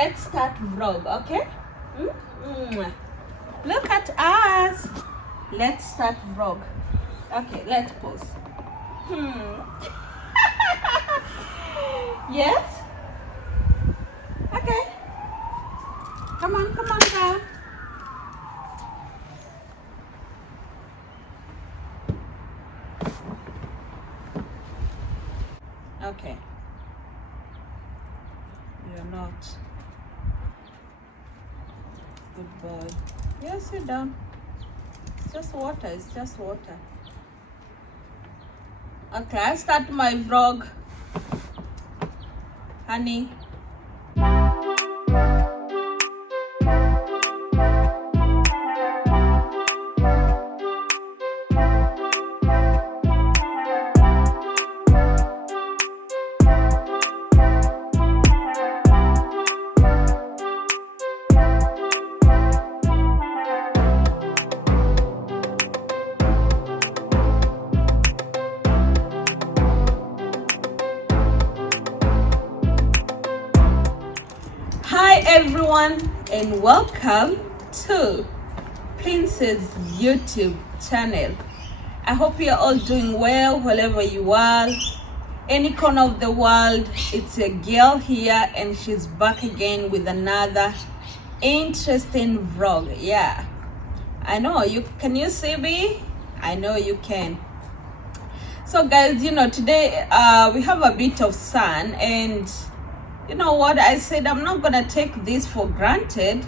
let's start vlog, okay? Look at us. Let's start vlog. Okay, let's pause. Yes? Okay. Come on, girl. Okay. You're not. Good boy. Yeah, sit down. It's just water. It's just water. Okay, I start my vlog. Honey. Hi everyone, and welcome to Princess YouTube channel. I hope you're all doing well wherever you are, any corner of the world. It's a girl here, and she's back again with another interesting vlog. Yeah, I know you can. You see me? I know you can. So guys, today we have a bit of sun, and you know what, I said I'm not gonna take this for granted.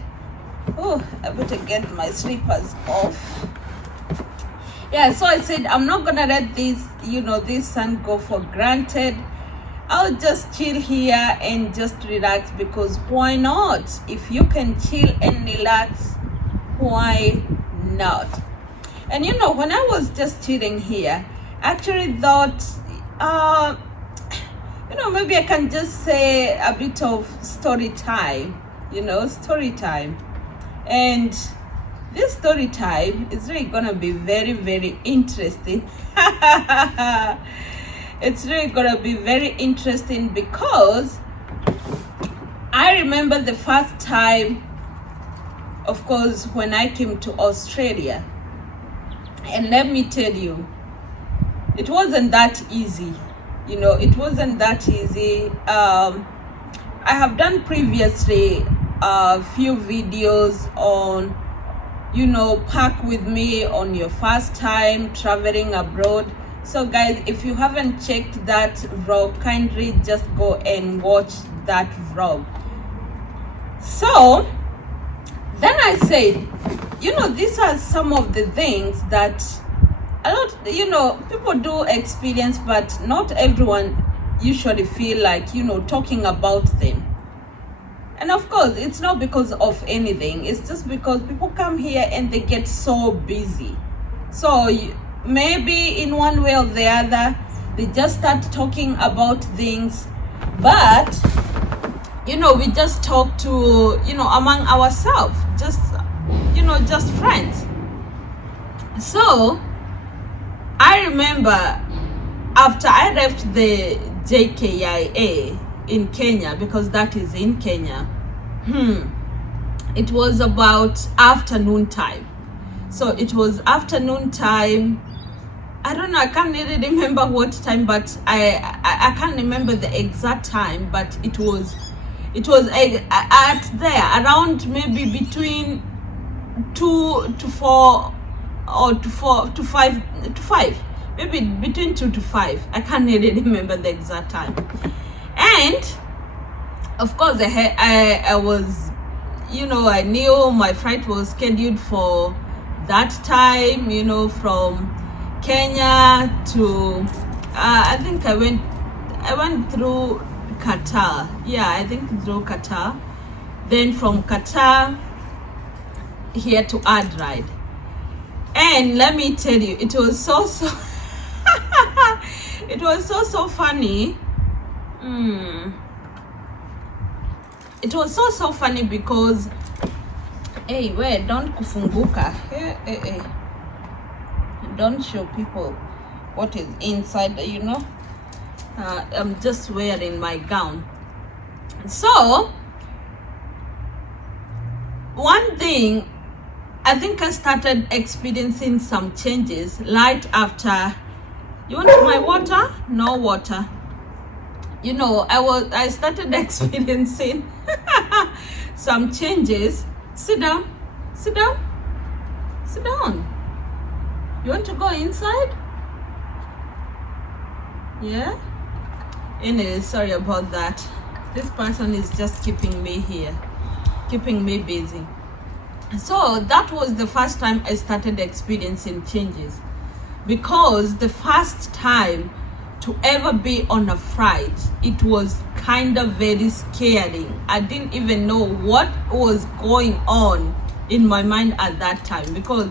Oh, I better get my slippers off. Yeah, so I said I'm not gonna let this this sun go for granted. I'll just chill here and just relax, because why not? If you can chill and relax, why not? And when I was just chilling here, I actually thought maybe I can just say a bit of story time, story time. And this story time is really gonna be very, very interesting. It's really gonna be very interesting because I remember the first time, of course, when I came to Australia. And let me tell you, it wasn't that easy. It wasn't that easy. I have done previously a few videos on, pack with me on your first time traveling abroad. So guys, if you haven't checked that vlog, kindly just go and watch that vlog. So then I said, these are some of the things that a lot, people do experience, but not everyone usually feel like, talking about them. And of course, it's not because of anything. It's just because people come here and they get so busy. So maybe in one way or the other, they just start talking about things. But, we just talk to, among ourselves, just friends. So I remember after I left the JKIA in Kenya, because that is in Kenya, it was about afternoon time. So it was afternoon time. I don't know, I can't really remember what time, but I can't remember the exact time, but it was at there around maybe between 2 to 4 or to 5, maybe between 2 to 5. I can't really remember the exact time. And of course, I was, I knew my flight was scheduled for that time, from Kenya to I think I went through Qatar. Yeah, I think through Qatar. Then from Qatar here to Adelaide. And let me tell you, it was so it was so funny. It was so funny because wait, don't kufunguka. Don't show people what is inside, I'm just wearing my gown. So one thing, I think I started experiencing some changes right after. You want my water? No water. You know, I started experiencing some changes. Sit down, sit down, sit down. You want to go inside? Yeah? Anyway, sorry about that. This person is just keeping me here, keeping me busy. So that was the first time I started experiencing changes, because the first time to ever be on a flight, it was kind of very scary. I didn't even know what was going on in my mind at that time, because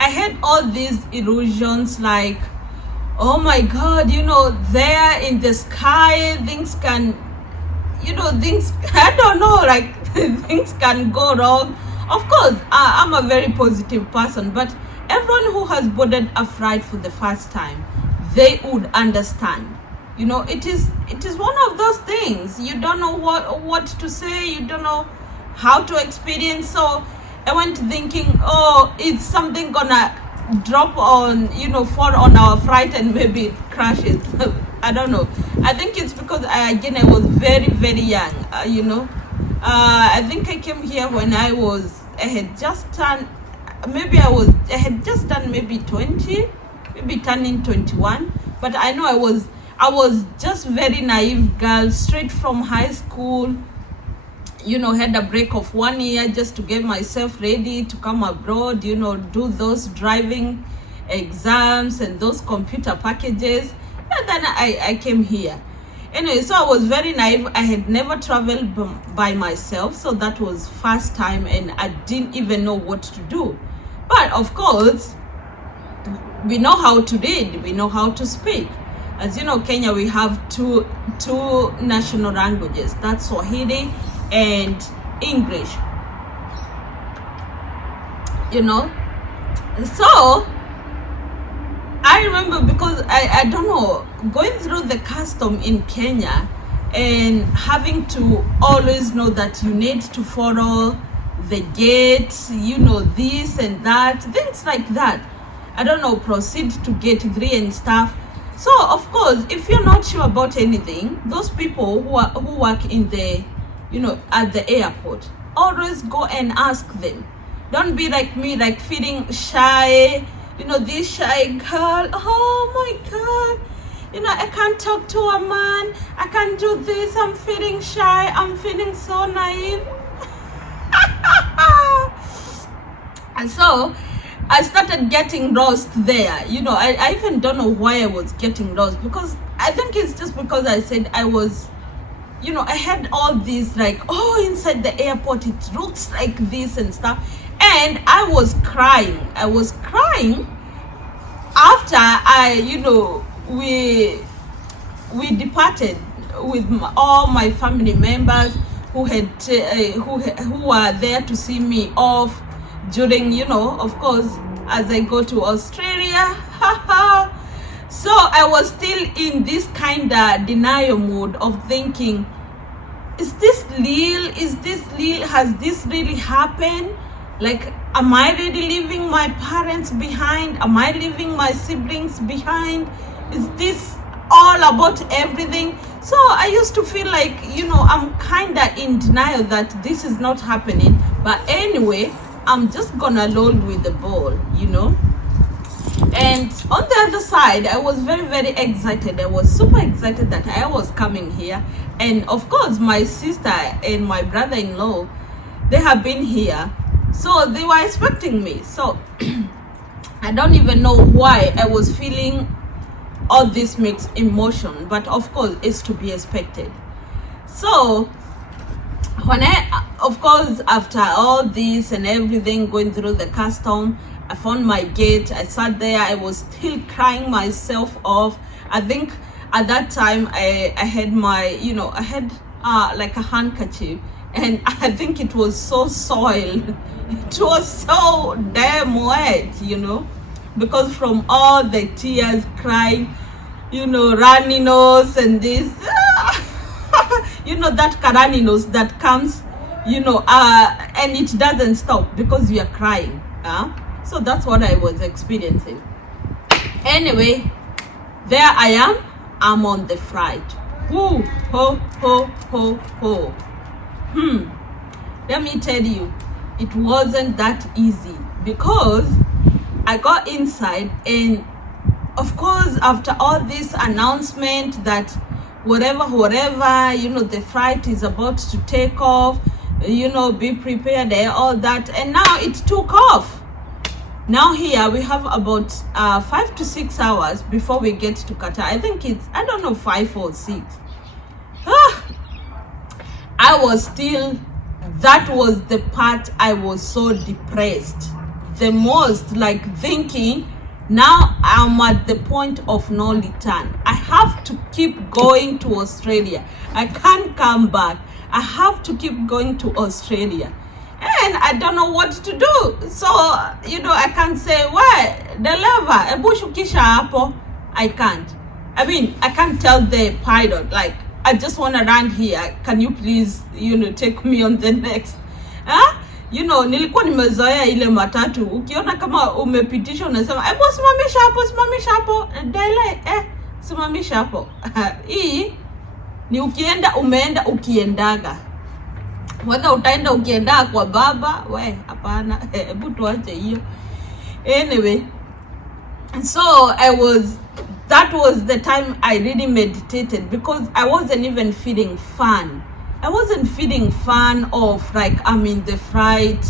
I had all these illusions like, oh my God, you know, there in the sky, things can, you know, things, I don't know, like things can go wrong. Of course, I'm a very positive person, but everyone who has boarded a flight for the first time, they would understand. You know, it is one of those things. You don't know what to say, you don't know how to experience. So I went thinking, oh, is something gonna drop on, you know, fall on our flight and maybe it crashes. I don't know. I think it's because I was very, very young, you know. I think I came here when I had just turned maybe 20, maybe turning 21. But I know I was just very naive girl, straight from high school. You know, had a break of 1 year just to get myself ready to come abroad, you know, do those driving exams and those computer packages. And then I came here. Anyway, so I was very naive. I had never traveled by myself. So that was first time, and I didn't even know what to do. But of course, we know how to read, we know how to speak. As you know, Kenya, we have two national languages. That's Swahili and English, you know. So I remember, because I don't know, going through the custom in Kenya and having to always know that you need to follow the gate, you know, this and that, things like that. I don't know, proceed to gate 3 and stuff. So of course, if you're not sure about anything, those people who work in the, you know, at the airport, always go and ask them. Don't be like me, like feeling shy, you know, this shy girl. Oh my God, you know, I can't talk to a man, I can't do this, I'm feeling shy, I'm feeling so naive. And so I started getting lost there. You know, I even don't know why I was getting lost, because I think it's just because I said I was, you know, I had all these like, oh, inside the airport it looks like this and stuff. And I was crying after you know, we departed with all my family members who were there to see me off during, you know, of course, as I go to Australia. So I was still in this kind of denial mode of thinking, is this real? Is this real? Has this really happened? Like, am I really leaving my parents behind? Am I leaving my siblings behind? Is this all about everything? So I used to feel like, you know, I'm kind of in denial that this is not happening. But anyway, I'm just gonna roll with the ball, you know. And on the other side, I was very, very excited. I was super excited that I was coming here. And of course, my sister and my brother-in-law, they have been here. So they were expecting me. So I don't even know why I was feeling all this mixed emotion. But of course, it's to be expected. So when of course, after all this and everything, going through the custom, I found my gate. I sat there. I was still crying myself off. I think at that time I had my, you know, I had like a handkerchief, and I think it was so soiled. It was so damn wet, you know, because from all the tears, crying, you know, runny nose and this, you know, that runny nose that comes and it doesn't stop because you are crying. So that's what I was experiencing. Anyway, there I am. I'm on the flight. Woo, ho, ho, ho, ho. Let me tell you, it wasn't that easy because I got inside, and of course, after all this announcement that whatever, the flight is about to take off, be prepared and all that, and now it took off. Now here we have about 5 to 6 hours before we get to Qatar. I think it's, I don't know, 5 or 6. I was still, that was the part I was so depressed the most, like thinking, now I'm at the point of no return. I have to keep going to Australia. I can't come back. I have to keep going to Australia. And I don't know what to do. So, I can't say, why? I can't. I mean, I can't tell the pilot, like, I just want to land here. Can you please, take me on the next? Nilikuwa nimezoea ile matatu. Ukiona kama umepitisha unasema, simamisha hapo. Dele, simamisha hapo. Hii ni ukienda umeenda ukiendaga. Whether utaenda ukienda kwa baba, hapana, hebu tuache hiyo. Anyway, so that was the time I really meditated, because I wasn't even feeling fun. I wasn't feeling fun of, like, I'm in the fright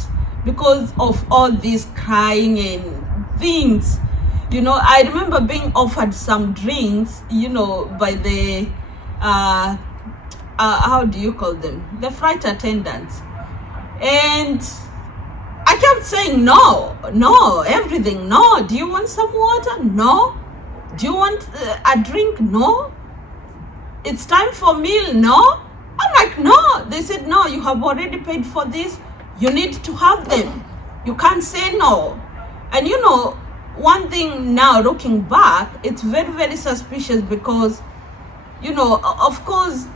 because of all this crying and things. I remember being offered some drinks, by the how do you call them, the flight attendants, and I kept saying no, everything, no. Do you want some water? No. Do you want a drink? No. It's time for meal? No. I'm like, no. They said, no, you have already paid for this, you need to have them, you can't say no. And one thing now, looking back, it's very, very suspicious, because of course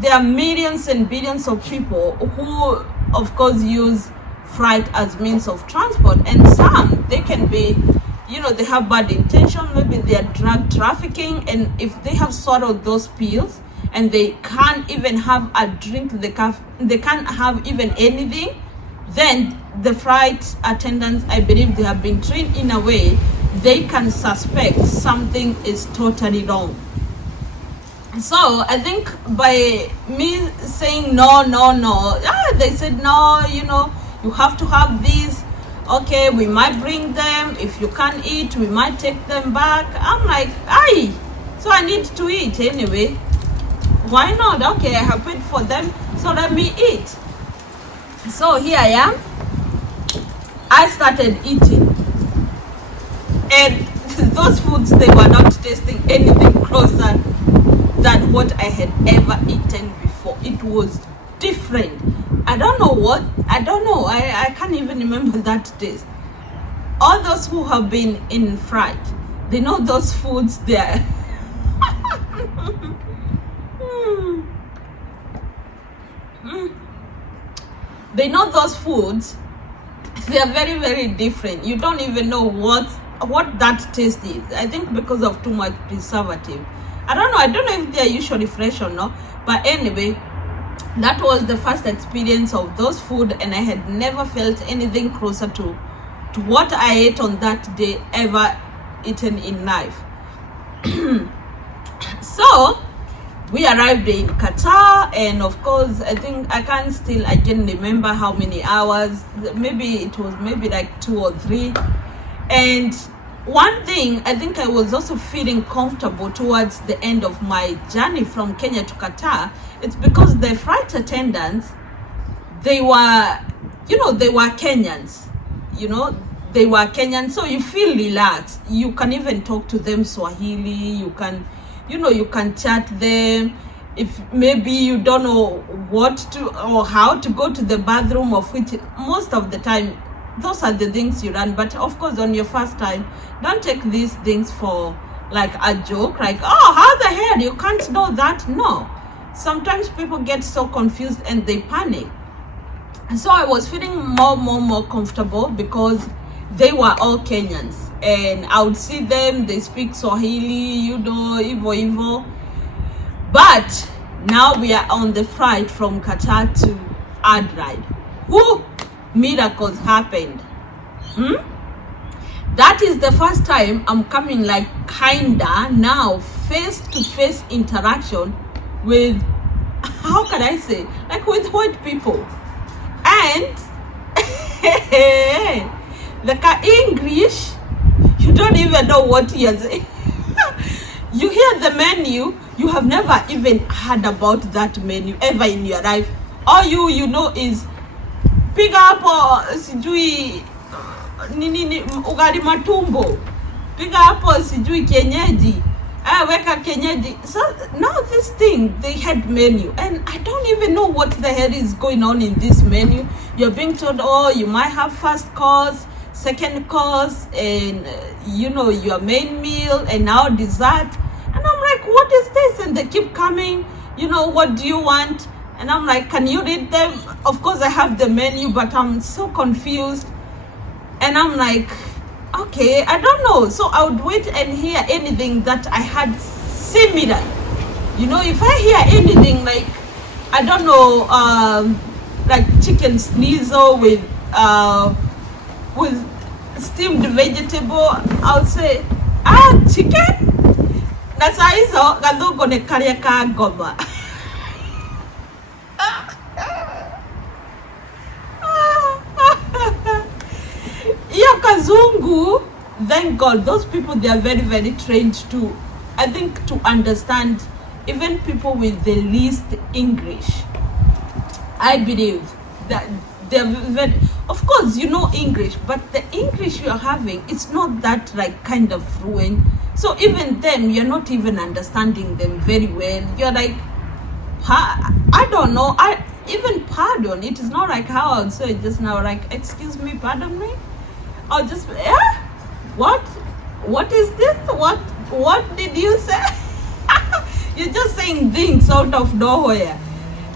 there are millions and billions of people who, of course, use flight as means of transport, and some, they can be, they have bad intention, maybe they are drug trafficking, and if they have swallowed those pills and they can't even have a drink, they can't have even anything, then the flight attendants, I believe they have been trained in a way they can suspect something is totally wrong. So I think by me saying no, they said, no, you have to have these. Okay, we might bring them. If you can't eat, we might take them back. I'm like, aye. So I need to eat anyway. Why not? Okay, I have paid for them, so let me eat. So here I am. I started eating, and those foods, they were not tasting anything closer than what I had ever eaten before. It was different. I don't know what, I can't even remember that taste. All those who have been in fright, they know those foods there. They know those foods, they are very, very different. You don't even know what that taste is. I think because of too much preservative. I don't know if they are usually fresh or not, but anyway, that was the first experience of those food, and I had never felt anything closer to what I ate on that day ever eaten in life. So we arrived in Qatar, and of course, I think I can remember how many hours, maybe it was like 2 or 3. And one thing, I think I was also feeling comfortable towards the end of my journey from Kenya to Qatar. It's because the flight attendants, they were Kenyans, they were Kenyan, so you feel relaxed. You can even talk to them Swahili, you can chat them. If maybe you don't know what to or how to go to the bathroom, of which most of the time those are the things you learn. But of course, on your first time, don't take these things for like a joke, like, oh, how the hell you can't know that. No, sometimes people get so confused and they panic. So I was feeling more comfortable because they were all Kenyans, and I would see them, they speak Swahili, you know, Ivo. But now we are on the flight from Qatar to Adelaide. Woo! Miracles happened. That is the first time I'm coming like kinda now face-to-face interaction with, how can I say, like with white people. And the English, you don't even know what you're saying. You hear the menu, you have never even heard about that menu ever in your life. All you know is piga hapo sijui nini ugali matumbo, piga hapo sijui kienyeji, weka kienyeji. So now this thing, they had menu, and I don't even know what the hell is going on in this menu. You're being told, oh, you might have first course, second course, and you know, your main meal, and now dessert. And I'm like, what is this? And they keep coming, you know, what do you want? And I'm like, can you read them? Of course I have the menu, but I'm so confused. And I'm like, okay, I don't know. So I would wait and hear anything that I had similar. You know, if I hear anything like, I don't know, like chicken schnitzel with steamed vegetable, I'll say, chicken? Na saa hizo gathungu ni karia ka ngoma. Iyo kazungu, thank God, those people, they are very trained to, I think, to understand even people with the least English. I believe that they're very, of course, you know English, but the English you're having, it's not that like kind of fluent. So even them, you're not even understanding them very well. You're like, I don't know, even pardon, it is not like how I would say it just now, like, excuse me, pardon me. I'll just, what is this? What did you say? You're just saying things out of nowhere.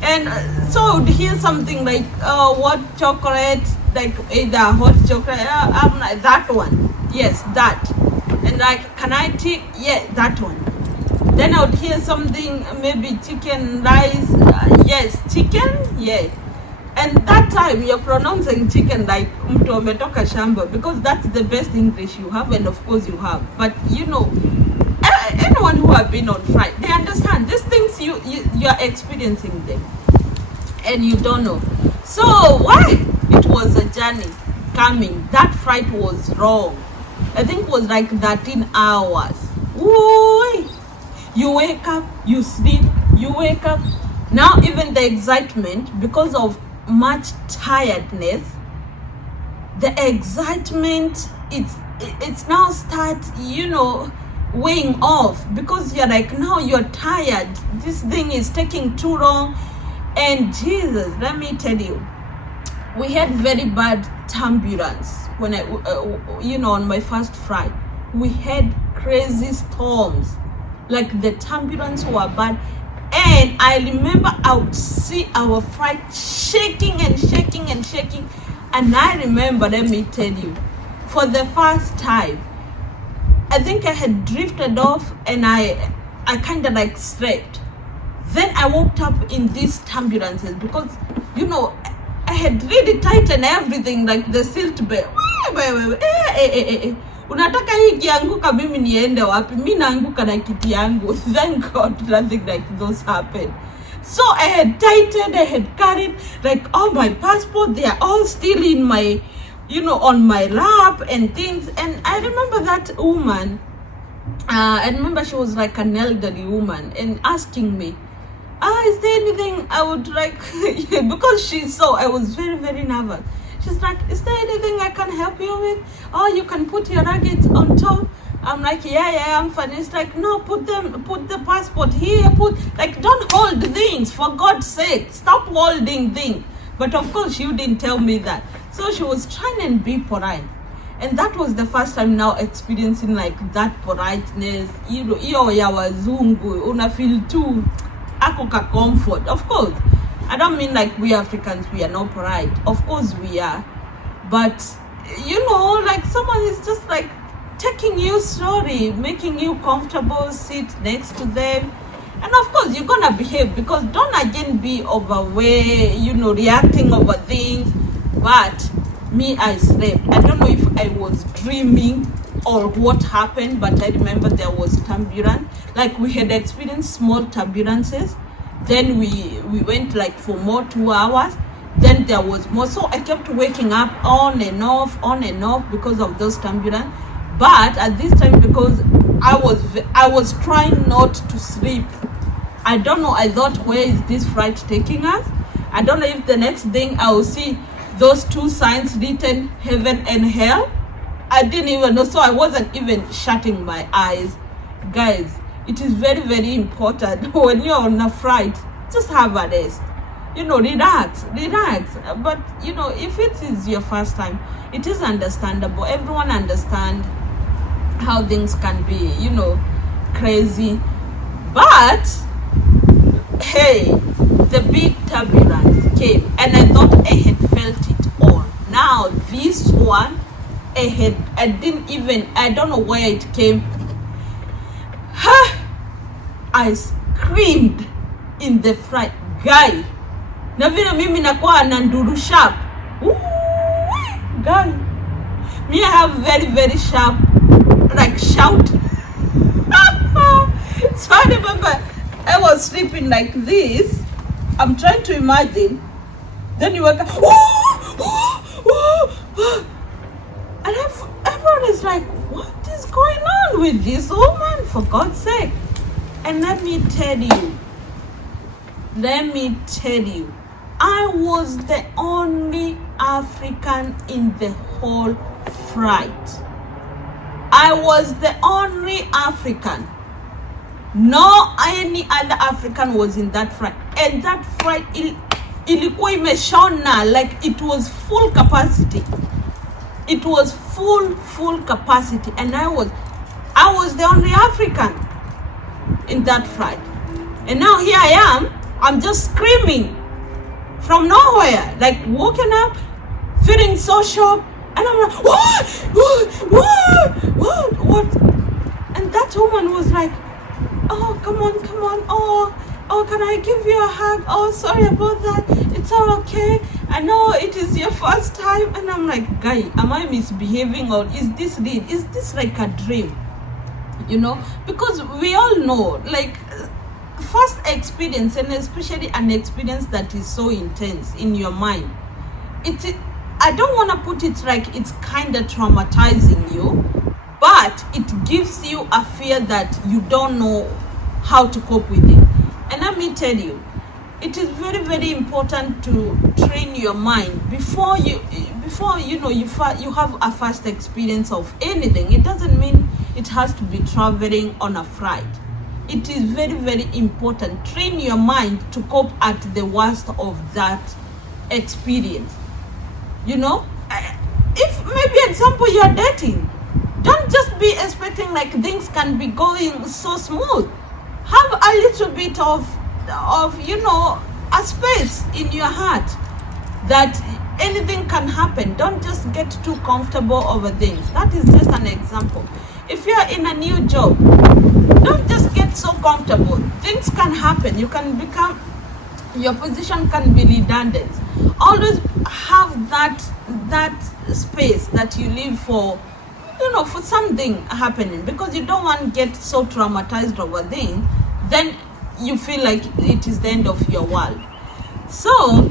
And so I would hear something like, what chocolate, like either hot chocolate, I'm like, that one, yes, that. And like, can I take, yeah, that one. Then I would hear something, maybe chicken rice, yes, chicken, yeah. And that time you're pronouncing chicken like mtu ametoka shamba, because that's the best English you have, and of course you have. But you know, anyone who have been on flight, they understand these things. You are experiencing them, and you don't know. So why it was a journey coming. That flight was wrong. I think it was like 13 hours. Ooh, you wake up, you sleep, you wake up. Now even the excitement, because of much tiredness, the excitement, it's now start, you know, weighing off, because you're like, now you're tired, this thing is taking too long. And Jesus, let me tell you, we had very bad turbulence when I you know, on my first flight. We had crazy storms, like the turbulence were bad. And I remember I would see our flight shaking. And I remember, let me tell you, for the first time, I think I had drifted off, and I kind of like slept. Then I woke up in these turbulences, because, you know, I had really tightened everything, like the seat belt. Unataka hii kianguka mimi niende wapi? Mimi naanguka na kiti yangu. Thank God nothing like those happened. So I had tightened, I had carried like all my passport, they are all still in my, you know, on my lap and things. And I remember that woman, I remember she was like an elderly woman, and asking me, is there anything I would like, because she saw I was very nervous. She's like, is there anything I can help you with? Oh, you can put your luggage on top. I'm like, yeah, I'm fine. It's like, no, put the passport here, like, don't hold things, for God's sake, stop holding things. But of course, she didn't tell me that. So she was trying and be polite. And that was the first time now experiencing like that politeness. You know, iyo ya wazungu, una feel too, ako ka comfort. Of course, I don't mean like we Africans, we are not polite. Of course we are. But, you know, like someone is just like taking you slowly, making you comfortable, sit next to them. And of course, you're going to behave, because don't again be overweight, you know, reacting over things. But me, I slept. I don't know if I was dreaming or what happened, but I remember there was turbulence. Like we had experienced small turbulences. Then we went like for more 2 hours. Then there was more. So I kept waking up on and off because of those turbulence. But at this time, because I was trying not to sleep. I don't know. I thought, where is this flight taking us? I don't know if the next thing I will see those 2 signs written, heaven and hell. I didn't even know. So I wasn't even shutting my eyes. Guys, it is very, very important when you're on a flight, just have a rest. You know, relax. But, you know, if it is your first time, it is understandable. Everyone understands how things can be, you know, crazy. But, hey, the big turbulence came, and I thought I had felt it all. Now, this one, I don't know where it came. I screamed in the fright. Guy, na vile mimi nakuwa na nduru sharp. Guy, me I have very, very sharp, like shout. So I remember I was sleeping like this. I'm trying to imagine. Then you wake up. And everyone is like, what is going on with this woman, for God's sake? And let me tell you, I was the only African in the whole flight. I was the only African. No any other African was in that flight. And that flight, ilikuwa imeshona, like it was full capacity. It was full capacity, and I was the only African in that flight. And now here I am, I'm just screaming from nowhere, like waking up, feeling so shocked, and I'm like, what? And that woman was like, oh, come on, oh, can I give you a hug? Oh, sorry about that, it's all okay, I know it is your first time. And I'm like, guy, am I misbehaving, or is this real? Is this like a dream? You know, because we all know, like, first experience, and especially an experience that is so intense in your mind, I don't want to put it like it's kind of traumatizing you, but it gives you a fear that you don't know how to cope with it. And let me tell you, it is very, very important to train your mind before you know you have a first experience of anything. It doesn't mean it has to be traveling on a flight. It is very, very important. Train your mind to cope at the worst of that experience. You know, if maybe at some point you're dating, don't just be expecting like things can be going so smooth. Have a little bit of you know, a space in your heart that anything can happen. Don't just get too comfortable over things. That is just an example. If you are in a new job, don't just get so comfortable. Things can happen. You can become, your position can be redundant. Always have that space that you leave for, you know, for something happening, because you don't want to get so traumatized over things, then you feel like it is the end of your world. So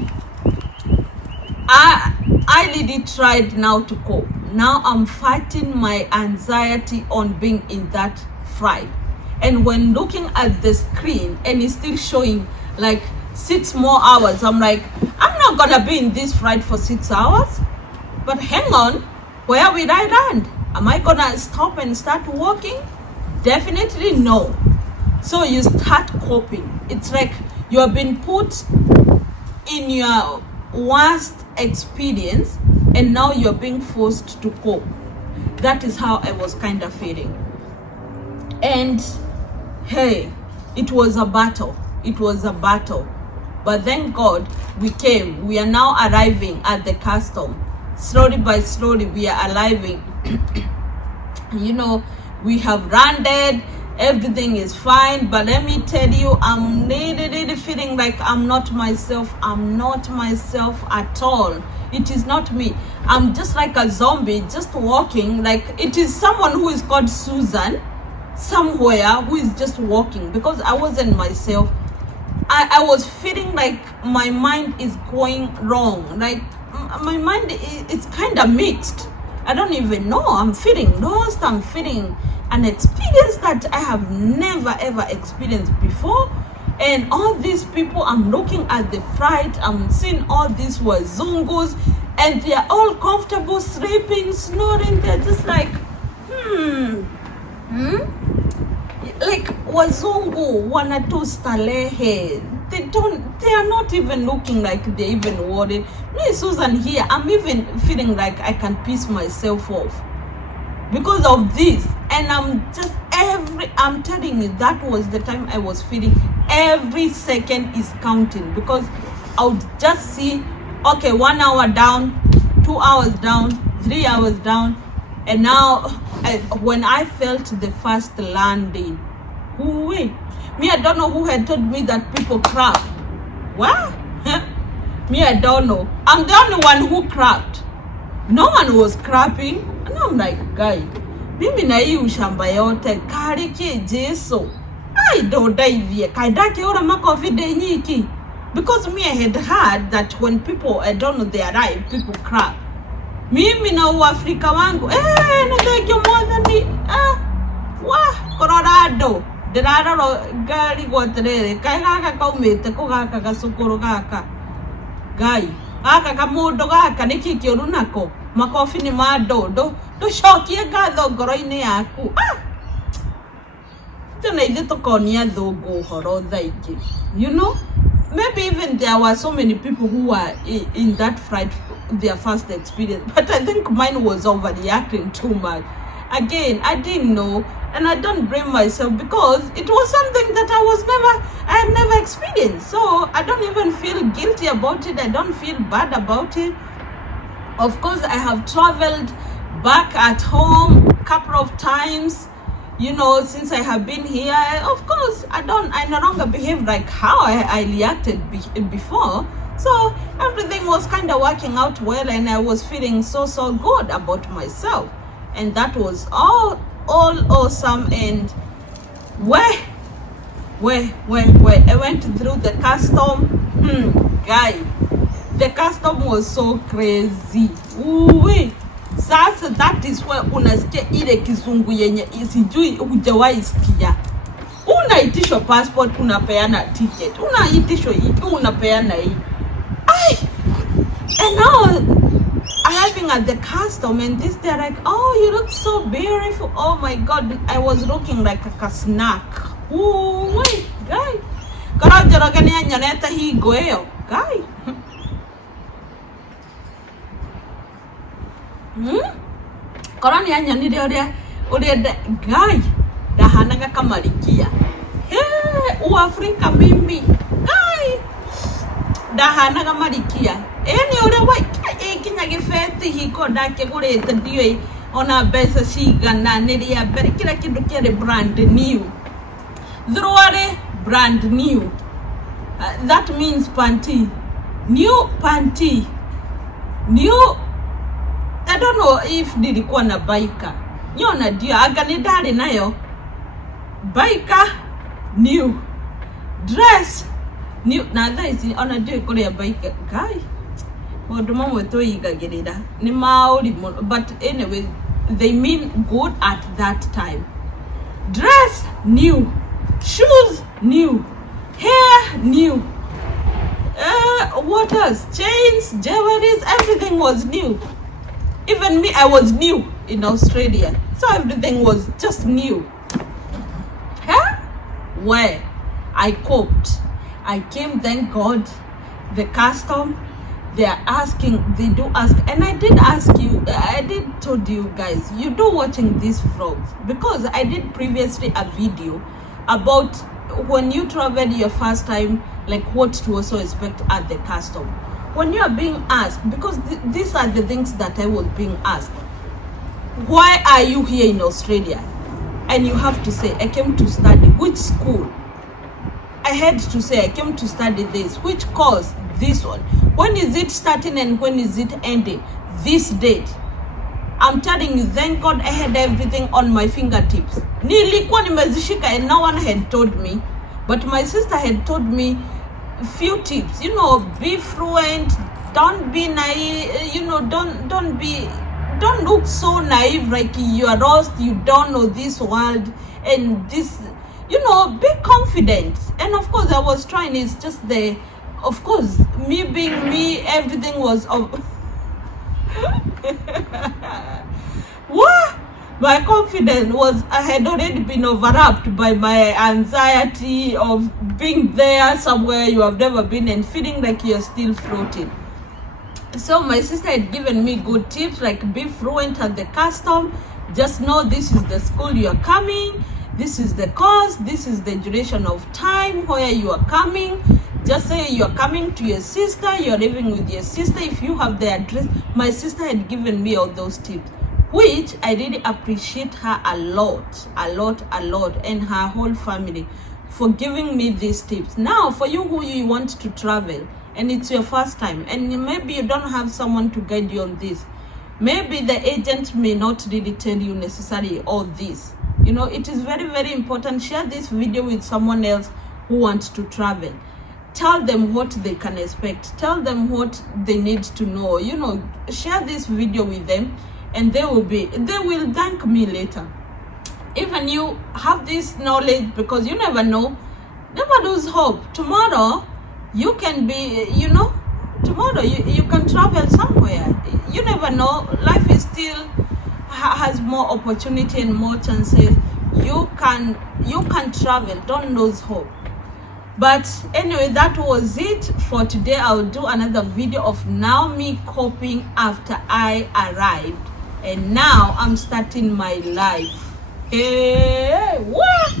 I really tried now to cope. Now I'm fighting my anxiety on being in that flight. And when looking at the screen and it's still showing like 6 more hours, I'm like, I'm not gonna be in this flight for 6 hours. But hang on, where will I land? Am I gonna stop and start walking? Definitely no. So you start coping. It's like you have been put in your worst experience, and now you're being forced to cope. That is how I was kind of feeling. And hey, it was a battle. But thank God we came. We are now arriving at the custom. Slowly by slowly, we are arriving. You know, we have landed. Everything is fine. But let me tell you, I'm really feeling like I'm not myself. I'm not myself at all. It is not me. I'm just like a zombie, just walking. Like it is someone who is called Susan somewhere who is just walking, because I wasn't myself. I was feeling like my mind is going wrong. Like my mind it's kind of mixed. I don't even know. I'm feeling lost. I'm feeling an experience that I have never ever experienced before. And all these people, I'm looking at the flight, I'm seeing all these wazungus, and they are all comfortable, sleeping, snoring. They're just like, like wazungu wanatu stalehe. They are not even looking like they even worried. Me, Susan here, I'm even feeling like I can piss myself off because of this. And I'm telling you, that was the time I was feeling every second is counting, because I would just see, okay, 1 hour down, 2 hours down, 3 hours down. And now when I felt the first landing, me, I don't know who had told me that people crap. What? Me, I don't know. I'm the only one who crapped. No one was crapping. And I'm like, guy, mimi na hii ushamba yote kari ki jeso. I don't die kaidake ora makofi denyiki. Because me, I had heard that when people, I don't know, they arrive, people crap. Mimi na uafrika wangu, nadekyo mwathani, Colorado. Deraro gari gwaterere kai gaka kaumite ku gaka gacukuru gaka gai gaka kamundu gaka niki kiuru nako makofi ni ma ndondo nducokie ngatho ngoro-ini yaku tena ithe tukonia thungu horo thaingi. You know, maybe even there were so many people who were in that fright, their first experience, but I think mine was overreacting too much. Again, I didn't know, and I don't blame myself, because it was something that I had never experienced. So I don't even feel guilty about it. I don't feel bad about it. Of course, I have traveled back at home a couple of times, you know, since I have been here. Of course, I no longer behave like how I reacted before. So everything was kind of working out well, and I was feeling so good about myself. And that was all awesome. And where I went through the custom, guy, the custom was so crazy. Sasa that is where unasikia ile kizungu yenye isijui hujawahi sikia. Unaitishwa passport, unapeana ticket, unaitishwa hii, unapeana hii. And now arriving at the custom, and they're like, oh, you look so beautiful. Oh my God, I was looking like a snack. Wait, guy. Karajara gania nyaneta hii goeo, guy. Korani ya nyanire uria guy dahanaga kamalikia. Uafrika mimi, guy dahanaga malikia. Eni uria kinya gifeti hiko ndake gurite ndiwe ona mbeca cigana niria mbere kira kindu kiri brand new. Through brand new. That means panty. New panty. New. I don't know if nilikuwa na biker. Nyona ndio agani ndari nayo. Biker new. Dress new. Na that is ona ndio kuria biker guy. But anyway, they mean good at that time. Dress new, shoes new, hair new, what else? Chains, jewelries, everything was new. Even me, I was new in Australia, so everything was just new. Where I coped, I came, thank God. The custom, they do ask, and I did ask you, I did told you guys, you do watching these vlogs, because I did previously a video about when you traveled your first time like what to also expect at the custom. When you are being asked, because these are the things that I was being asked, why are you here in Australia? And you have to say, I came to study. Which school? I had to say, I came to study this. Which course? This one. When is it starting and when is it ending? This date. I'm telling you, thank God I had everything on my fingertips. Nilikuwa nimezishika and no one had told me. But my sister had told me a few tips. You know, be fluent, don't be naive, you know, don't look so naive like you are lost, you don't know this world and this, you know, be confident. And of course I was trying, it's just of course, me being me, everything was what? My confidence was, I had already been overlapped by my anxiety of being there somewhere you have never been and feeling like you're still floating. So my sister had given me good tips, like be fluent at the custom, just know this is the school you are coming, this is the course, this is the duration of time where you are coming. Just say you are coming to your sister, you are living with your sister, if you have the address. My sister had given me all those tips, which I really appreciate her a lot, and her whole family for giving me these tips. Now for you who you want to travel and it's your first time and maybe you don't have someone to guide you on this, maybe the agent may not really tell you necessarily all this, you know, it is very, very important. Share this video with someone else who wants to travel. Tell them what they can expect, tell them what they need to know, you know, share this video with them and they will thank me later. Even you have this knowledge, because you never know, never lose hope. Tomorrow you can be, you know, tomorrow you can travel somewhere. You never know, life is still has more opportunity and more chances. You can travel, don't lose hope. But anyway, that was it for today. I'll do another video of now me coping after I arrived and now I'm starting my life. Hey, what?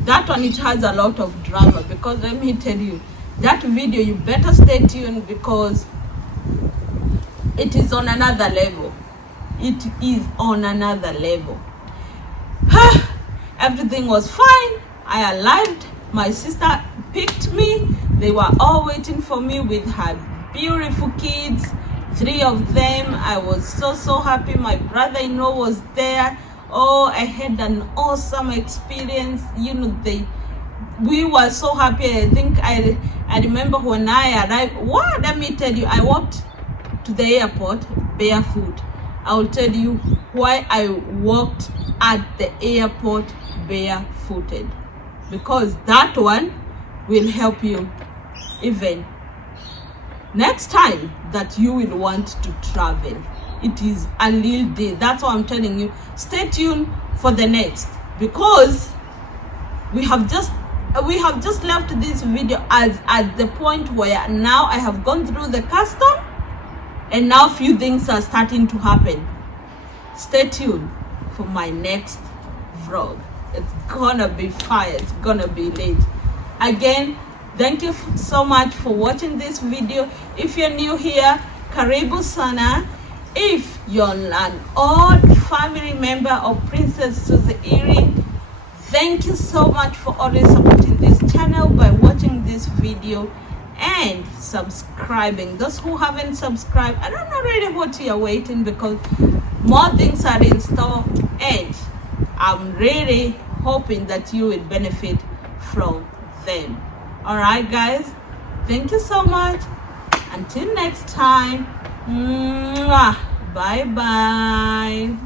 That one, it has a lot of drama, because let me tell you, that video, you better stay tuned because it is on another level. It is on another level. Everything was fine. I arrived. My sister picked me. They were all waiting for me with her beautiful kids, 3 of them. I was so happy. My brother-in-law was there. Oh, I had an awesome experience. You know, we were so happy. I think I remember when I arrived. What? Let me tell you, I walked to the airport barefoot. I will tell you why I walked at the airport barefooted, because that one will help you even next time that you will want to travel. It is a little day. That's why I'm telling you, stay tuned for the next, because we have just left this video at the point where now I have gone through the custom and now few things are starting to happen. Stay tuned for my next vlog. It's gonna be fire. It's gonna be late. Again, thank you so much for watching this video. If you're new here, karibu sana. If you're an old family member of Princess Suzzy Earring, thank you so much for always supporting this channel by watching this video and subscribing. Those who haven't subscribed, I don't know really what you're waiting, because more things are in store and I'm really hoping that you will benefit from them. All right, guys, thank you so much. Until next time, bye bye.